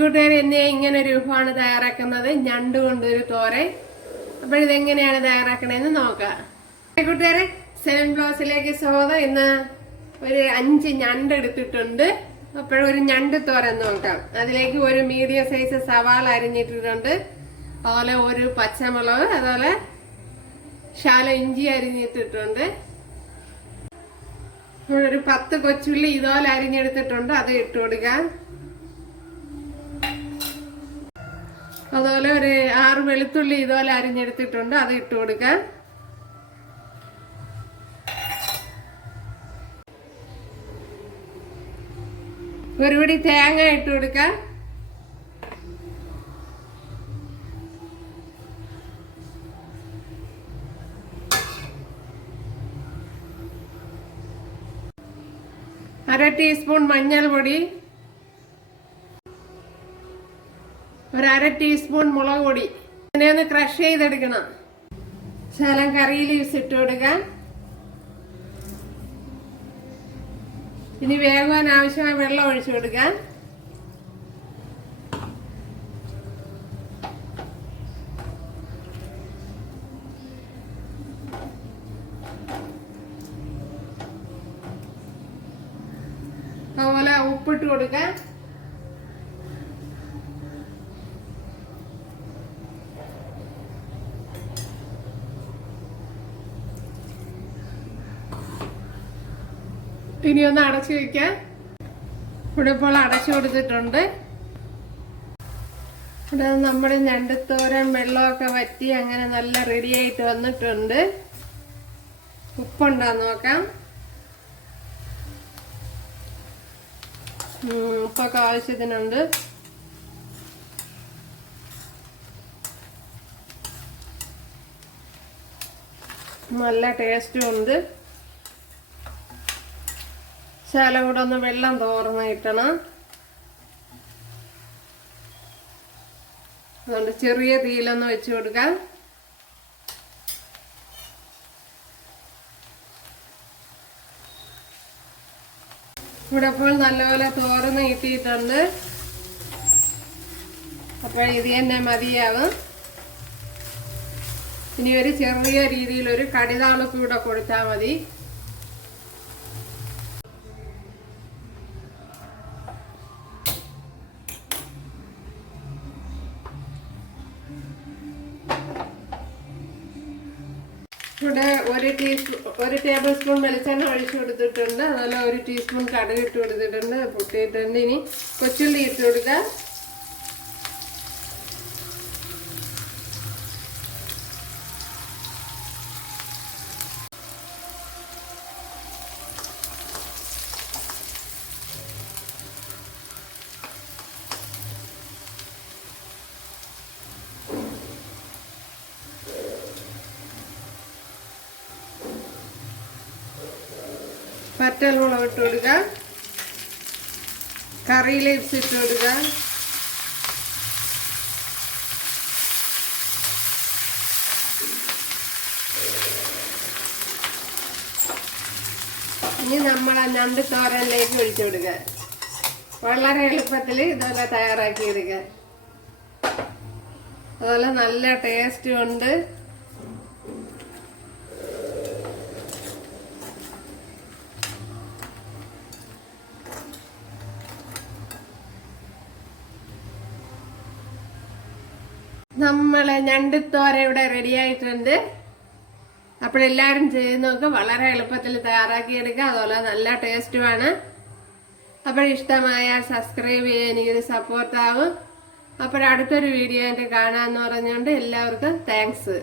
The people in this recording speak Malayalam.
കൂട്ടുകാർ എന്നെ ഇങ്ങനെ ഒരു വിഭവമാണ് തയ്യാറാക്കുന്നത്, ഞണ്ട് കൊണ്ടൊരു തോരൻ. അപ്പോൾ ഇതെങ്ങനെയാണ് തയ്യാറാക്കണതെന്ന് നോക്കാം. കൂട്ടുകാരെ, 7 ബ്ലോസിലേക്ക് സ്വാഗതം. ഇന്ന് ഒരു 5 ഞണ്ട് എടുത്തിട്ടുണ്ട്. അപ്പോഴൊരു ഞണ്ട് തോരൻ നോക്കാം. അതിലേക്ക് ഒരു മീഡിയം സൈസ് സവാള അരിഞ്ഞിട്ടിട്ടുണ്ട്, അതുപോലെ ഒരു പച്ചമുളക്, അതുപോലെ ശാല ഇഞ്ചി അരിഞ്ഞിട്ടിട്ടുണ്ട്, ഒരു 10 കൊച്ചുള്ളി ഇതുപോലെ അരിഞ്ഞെടുത്തിട്ടുണ്ട്, അത് ഇട്ട് കൊടുക്കാം. അതുപോലെ ഒരു 6 വെളുത്തുള്ളി ഇതുപോലെ അരിഞ്ഞെടുത്തിട്ടുണ്ട്, അത് ഇട്ട് കൊടുക്കാം. ഒരു പിടി തേങ്ങ ഇട്ട് കൊടുക്കാം. അര ടീസ്പൂൺ മഞ്ഞൾപ്പൊടി, ഒരു അര ടീസ്പൂൺ മുളക് പൊടി. ഇതിനെ ഒന്ന് ക്രഷ് ചെയ്തെടുക്കണം. ശകലം കറി ലീവ്സ് ഇട്ട് കൊടുക്കാം. ഇനി വേഗം ആവശ്യമായ വെള്ളം ഒഴിച്ചു കൊടുക്കാം. അതുപോലെ ഉപ്പിട്ട് കൊടുക്കാം. ഇനി ഒന്ന് അടച്ചു വെക്കാം. ഇവിടെ ഇപ്പോൾ അടച്ചു കൊടുത്തിട്ടുണ്ട്. ഇവിടെ നമ്മുടെ ഞണ്ടുത്തോരൻ വെള്ളമൊക്കെ വറ്റി അങ്ങനെ നല്ല റെഡി ആയിട്ട് വന്നിട്ടുണ്ട്. ഉപ്പുണ്ടോ നോക്കാം. ഉപ്പൊക്കെ ആവശ്യത്തിനുണ്ട്. നല്ല ടേസ്റ്റും ഉണ്ട്. ശകലം കൂടെ ഒന്ന് വെള്ളം തോർന്ന് കിട്ടണം. അതുകൊണ്ട് ചെറിയ തീയിലൊന്ന് വെച്ച് കൊടുക്കാം. ഇവിടെ ഇപ്പോൾ നല്ലപോലെ തോർന്ന് കിട്ടിയിട്ടുണ്ട്. അപ്പോൾ ഇത് തന്നെ മതിയാവും. ഇനി ഒരു ചെറിയ രീതിയിലൊരു കടിതാളപ്പ് കൂടെ കൊടുത്താൽ മതി. ഇവിടെ ഒരു ടേബിൾ സ്പൂൺ വെളിച്ചെണ്ണ ഒഴിച്ചു കൊടുത്തിട്ടുണ്ട്. അതുപോലെ ഒരു ടീസ്പൂൺ കടുക് ഇട്ട് കൊടുത്തിട്ടുണ്ട്, പൊട്ടിയിട്ടുണ്ട്. ഇനി കൊച്ചുള്ളി ഇട്ട് കൊടുക്കാം. പച്ചമുളക് ഇട്ട് കൊടുക്കുക. കറി ലീവ്സ് ഇട്ട് കൊടുക്കുക. ഇനി നമ്മൾ ഞണ്ട് തോരനിലേക്ക് ഒഴിച്ചു കൊടുക്കുക. വളരെ എളുപ്പത്തിൽ ഇതുപോലെ തയ്യാറാക്കി എടുക്കുക. അതുപോലെ നല്ല ടേസ്റ്റും ഉണ്ട്. നമ്മളെ ഞണ്ടുത്തോര ഇവിടെ റെഡി ആയിട്ടുണ്ട്. അപ്പോഴെല്ലാവരും ചെയ്ത് നോക്കുക. വളരെ എളുപ്പത്തിൽ തയ്യാറാക്കിയെടുക്കുക. അതുപോലെ നല്ല ടേസ്റ്റുമാണ്. അപ്പോഴിഷ്ടമായാൽ സബ്സ്ക്രൈബ് ചെയ്യാൻ എനിക്കൊരു സപ്പോർട്ടാവും. അപ്പോഴടുത്തൊരു വീഡിയോ ആയിട്ട് കാണാമെന്ന് പറഞ്ഞുകൊണ്ട് എല്ലാവർക്കും താങ്ക്സ്.